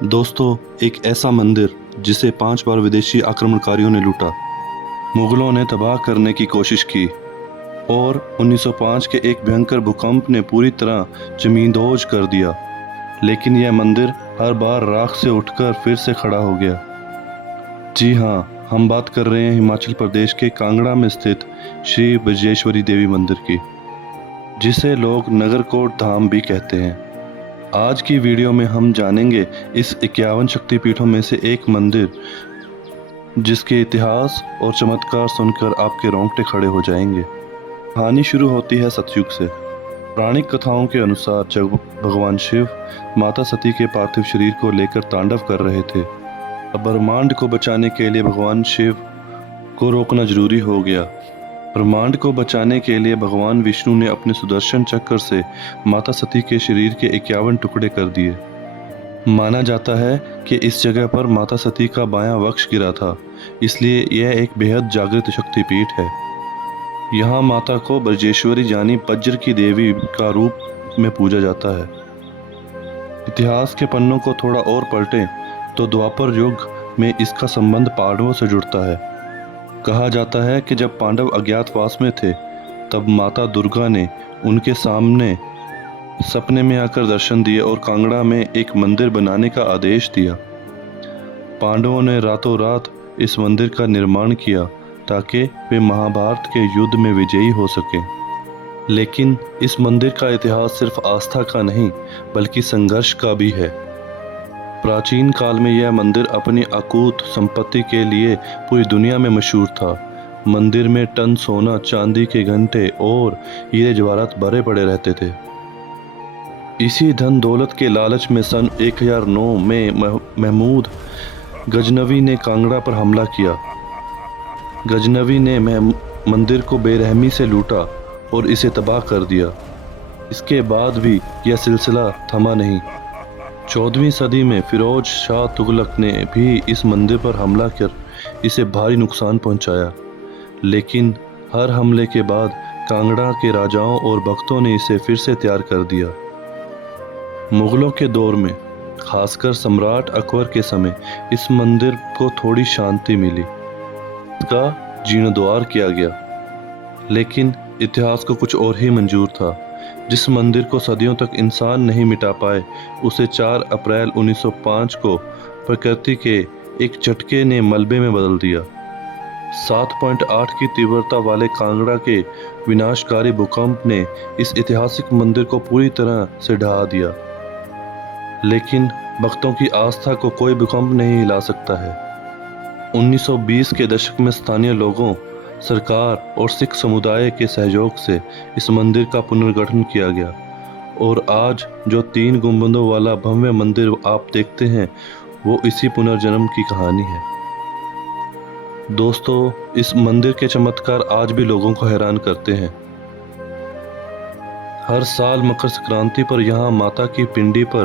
दोस्तों, एक ऐसा मंदिर जिसे 5 बार विदेशी आक्रमणकारियों ने लूटा, मुगलों ने तबाह करने की कोशिश की और 1905 के एक भयंकर भूकंप ने पूरी तरह जमींदोज कर दिया। लेकिन यह मंदिर हर बार राख से उठकर फिर से खड़ा हो गया। जी हाँ, हम बात कर रहे हैं हिमाचल प्रदेश के कांगड़ा में स्थित श्री बृजेश्वरी देवी मंदिर की, जिसे लोग नगरकोट धाम भी कहते हैं। आज की वीडियो में हम जानेंगे इस 51 शक्तिपीठों में से एक मंदिर, जिसके इतिहास और चमत्कार सुनकर आपके रोंगटे खड़े हो जाएंगे। कहानी शुरू होती है सतयुग से। पौराणिक कथाओं के अनुसार जब भगवान शिव माता सती के पार्थिव शरीर को लेकर तांडव कर रहे थे, अब ब्रह्मांड को बचाने के लिए भगवान शिव को रोकना जरूरी हो गया। ब्रह्मांड को बचाने के लिए भगवान विष्णु ने अपने सुदर्शन चक्र से माता सती के शरीर के 51 टुकड़े कर दिए। माना जाता है कि इस जगह पर माता सती का बायां वक्ष गिरा था, इसलिए यह एक बेहद जागृत शक्तिपीठ है। यहाँ माता को ब्रजेश्वरी यानी वज्र की देवी का रूप में पूजा जाता है। इतिहास के पन्नों को थोड़ा और पलटें तो द्वापर युग में इसका संबंध पांडवों से जुड़ता है। कहा जाता है कि जब पांडव अज्ञातवास में थे, तब माता दुर्गा ने उनके सामने सपने में आकर दर्शन दिए और कांगड़ा में एक मंदिर बनाने का आदेश दिया। पांडवों ने रातों रात इस मंदिर का निर्माण किया ताकि वे महाभारत के युद्ध में विजयी हो सकें। लेकिन इस मंदिर का इतिहास सिर्फ आस्था का नहीं, बल्कि संघर्ष का भी है। प्राचीन काल में यह मंदिर अपनी अकूत संपत्ति के लिए पूरी दुनिया में मशहूर था। मंदिर में टन सोना, चांदी के घंटे और हीरे जवाहरात भरे पड़े रहते थे। इसी धन दौलत के लालच में सन 1009 में महमूद गजनवी ने कांगड़ा पर हमला किया। गजनवी ने मंदिर को बेरहमी से लूटा और इसे तबाह कर दिया। इसके बाद भी यह सिलसिला थमा नहीं। 14वीं सदी में फिरोज शाह तुगलक ने भी इस मंदिर पर हमला कर इसे भारी नुकसान पहुंचाया। लेकिन हर हमले के बाद कांगड़ा के राजाओं और भक्तों ने इसे फिर से तैयार कर दिया। मुगलों के दौर में, खासकर सम्राट अकबर के समय, इस मंदिर को थोड़ी शांति मिली। इसका जीर्णोद्धार किया गया, लेकिन इतिहास को कुछ और ही मंजूर था। जिस मंदिर को सदियों तक इंसान नहीं मिटा पाए, उसे 4 अप्रैल 1905 को प्रकृति के एक झटके ने मलबे में बदल दिया। 7.8 की तीव्रता वाले कांगड़ा के विनाशकारी भूकंप ने इस ऐतिहासिक मंदिर को पूरी तरह से ढहा दिया। लेकिन भक्तों की आस्था को कोई भूकंप नहीं हिला सकता है। 1920 के दशक में स्थानीय लोगों, सरकार और सिख समुदाय के सहयोग से इस मंदिर का पुनर्गठन किया गया और आज जो 3 गुंबदों वाला भव्य मंदिर आप देखते हैं, वो इसी पुनर्जन्म की कहानी है। दोस्तों, इस मंदिर के चमत्कार आज भी लोगों को हैरान करते हैं। हर साल मकर संक्रांति पर यहाँ माता की पिंडी पर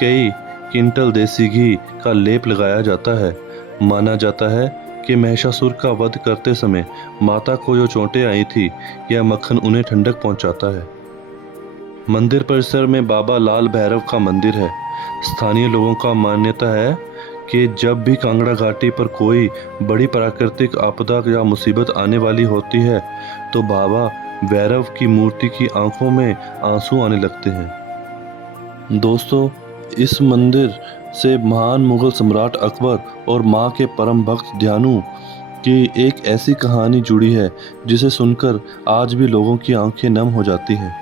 कई क्विंटल देसी घी का लेप लगाया जाता है। माना जाता है कि महिषासुर का वध करते समय माता को जो चोटें आई थी, यह मक्खन उन्हें ठंडक पहुंचाता है। मंदिर परिसर में बाबा लाल भैरव का मंदिर है। स्थानीय लोगों का मान्यता है कि जब भी कांगड़ा घाटी पर कोई बड़ी प्राकृतिक आपदा या मुसीबत आने वाली होती है, तो बाबा भैरव की मूर्ति की आंखों में आंसू आने लगते हैं। दोस्तों, इस मंदिर से महान मुगल सम्राट अकबर और मां के परम भक्त ध्यानु की एक ऐसी कहानी जुड़ी है, जिसे सुनकर आज भी लोगों की आंखें नम हो जाती हैं।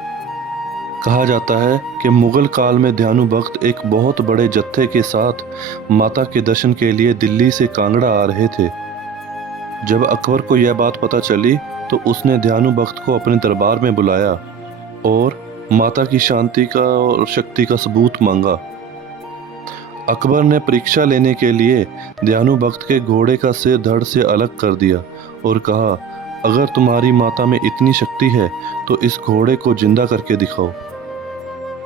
कहा जाता है कि मुगल काल में ध्यानु भक्त एक बहुत बड़े जत्थे के साथ माता के दर्शन के लिए दिल्ली से कांगड़ा आ रहे थे। जब अकबर को यह बात पता चली, तो उसने ध्यानु भक्त को अपने दरबार में बुलाया और माता की शांति का और शक्ति का सबूत मांगा। अकबर ने परीक्षा लेने के लिए ध्यानु भक्त के घोड़े का सिर धड़ से अलग कर दिया और कहा, अगर तुम्हारी माता में इतनी शक्ति है तो इस घोड़े को जिंदा करके दिखाओ।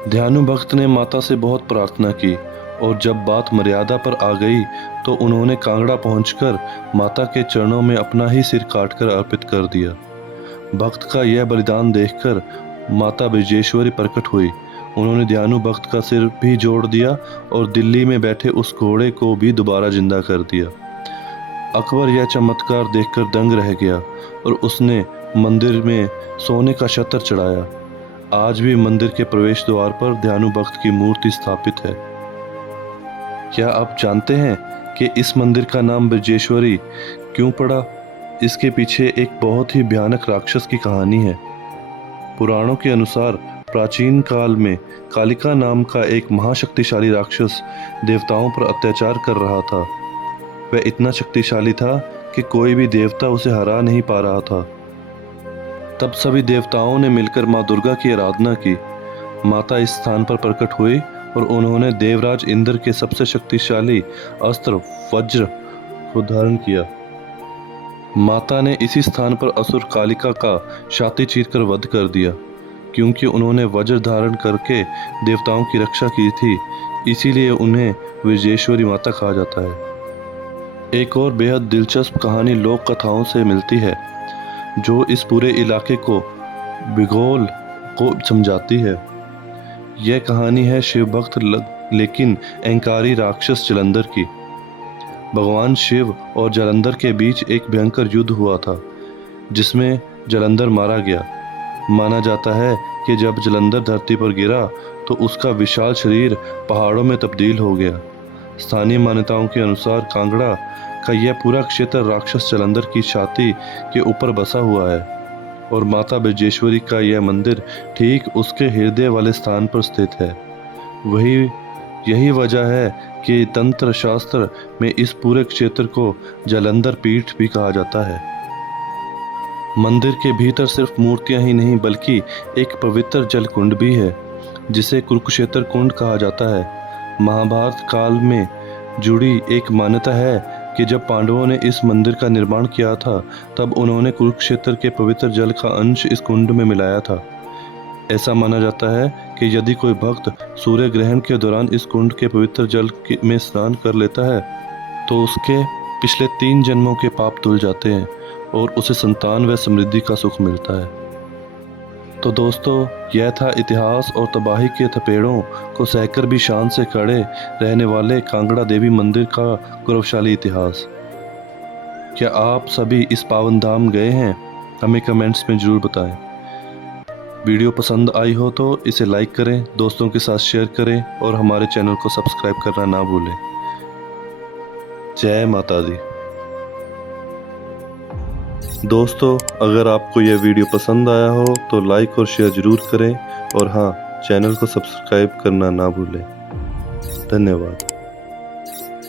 ध्यानु भक्त ने माता से बहुत प्रार्थना की और जब बात मर्यादा पर आ गई, तो उन्होंने कांगड़ा पहुंचकर माता के चरणों में अपना ही सिर काटकर अर्पित कर दिया। भक्त का यह बलिदान देखकर माता बृजेश्वरी प्रकट हुई उन्होंने दयानु भक्त का सिर भी जोड़ दिया और दिल्ली में बैठे उस घोड़े को भी दोबारा जिंदा कर दिया। अकबर यह चमत्कार देखकर दंग रह गया और उसने मंदिर में सोने का छत्र चढ़ाया। आज भी मंदिर के प्रवेश द्वार पर दयानु भक्त की मूर्ति स्थापित है। क्या आप जानते हैं कि इस मंदिर का नाम ब्रजेश्वरी क्यों पड़ा? इसके पीछे एक बहुत ही भयानक राक्षस की कहानी है। पुराणों के अनुसार प्राचीन काल में कालिका नाम का एक महाशक्तिशाली राक्षस देवताओं पर अत्याचार कर रहा था। वह इतना शक्तिशाली था कि कोई भी देवता उसे हरा नहीं पा रहा था। तब सभी देवताओं ने मिलकर माँ दुर्गा की आराधना की। माता इस स्थान पर प्रकट हुई और उन्होंने देवराज इंद्र के सबसे शक्तिशाली अस्त्र वज्र को धारण किया। माता ने इसी स्थान पर असुर कालिका का छाती चीरकर वध कर दिया। क्योंकि उन्होंने वज्र धारण करके देवताओं की रक्षा की थी, इसीलिए उन्हें विजेश्वरी माता कहा जाता है। एक और बेहद दिलचस्प कहानी लोक कथाओं से मिलती है, जो इस पूरे इलाके को भूगोल को समझाती है। यह कहानी है शिव भक्त लेकिन अहंकारी राक्षस जलंधर की। भगवान शिव और जलंधर के बीच एक भयंकर युद्ध हुआ था, जिसमें जलंधर मारा गया। माना जाता है कि जब जलंधर धरती पर गिरा तो उसका विशाल शरीर पहाड़ों में तब्दील हो गया। स्थानीय मान्यताओं के अनुसार कांगड़ा का यह पूरा क्षेत्र राक्षस जलंधर की छाती के ऊपर बसा हुआ है और माता ब्रजेश्वरी का यह मंदिर ठीक उसके हृदय वाले स्थान पर स्थित है। यही वजह है कि तंत्र शास्त्र में इस पूरे क्षेत्र को जलंधर पीठ भी कहा जाता है। मंदिर के भीतर सिर्फ मूर्तियां ही नहीं बल्कि एक पवित्र जल कुंड भी है, जिसे कुरुक्षेत्र कुंड कहा जाता है। महाभारत काल में जुड़ी एक मान्यता है कि जब पांडवों ने इस मंदिर का निर्माण किया था, तब उन्होंने कुरुक्षेत्र के पवित्र जल का अंश इस कुंड में मिलाया था। ऐसा माना जाता है कि यदि कोई भक्त सूर्य ग्रहण के दौरान इस कुंड के पवित्र जल में स्नान कर लेता है तो उसके पिछले 3 जन्मों के पाप धुल जाते हैं और उसे संतान व समृद्धि का सुख मिलता है। तो दोस्तों, यह था इतिहास और तबाही के थपेड़ों को सहकर भी शान से खड़े रहने वाले कांगड़ा देवी मंदिर का गौरवशाली इतिहास। क्या आप सभी इस पावन धाम गए हैं? हमें कमेंट्स में जरूर बताएं। वीडियो पसंद आई हो तो इसे लाइक करें, दोस्तों के साथ शेयर करें और हमारे चैनल को सब्सक्राइब करना ना भूलें। जय माता दी। दोस्तों, अगर आपको यह वीडियो पसंद आया हो तो लाइक और शेयर जरूर करें और हाँ, चैनल को सब्सक्राइब करना ना भूलें। धन्यवाद।